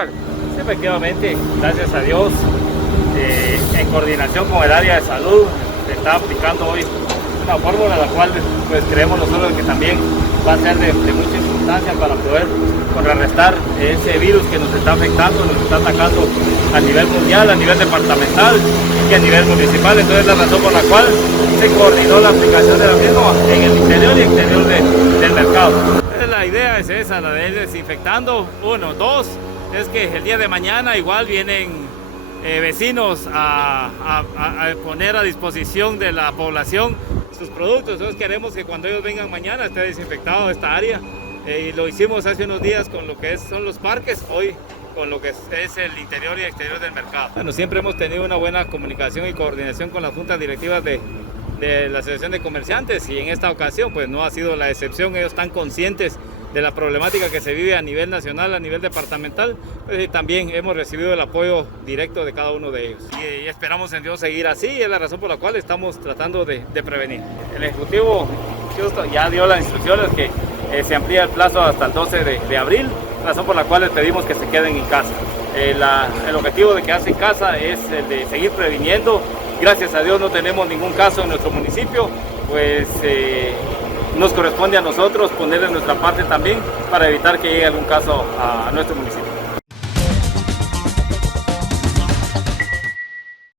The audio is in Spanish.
municipal. Sí, efectivamente, gracias a Dios, en coordinación con el área de salud, se está aplicando hoy una fórmula la cual pues creemos nosotros que también va a ser de mucha importancia para poder contrarrestar ese virus que nos está afectando, nos está atacando a nivel mundial, a nivel departamental y a nivel municipal. Entonces la razón por la cual se coordinó la aplicación de la misma en el interior y exterior del mercado. Entonces, la idea es esa, la de ir desinfectando. Uno, dos, es que el día de mañana igual vienen vecinos a poner a disposición de la población sus productos. Entonces queremos que cuando ellos vengan mañana esté desinfectado esta área, y lo hicimos hace unos días con lo que son los parques, hoy con lo que es el interior y exterior del mercado. Bueno, siempre hemos tenido una buena comunicación y coordinación con las juntas directivas de la Asociación de Comerciantes, y en esta ocasión pues no ha sido la excepción. Ellos están conscientes de la problemática que se vive a nivel nacional, a nivel departamental, pues, y también hemos recibido el apoyo directo de cada uno de ellos. Y esperamos en Dios seguir así, y es la razón por la cual estamos tratando de prevenir. El Ejecutivo ya dio las instrucciones que se amplía el plazo hasta el 12 de abril, razón por la cual les pedimos que se queden en casa. El objetivo de quedarse en casa es el de seguir previniendo. Gracias a Dios no tenemos ningún caso en nuestro municipio, pues nos corresponde a nosotros ponerle nuestra parte también para evitar que llegue algún caso a nuestro municipio.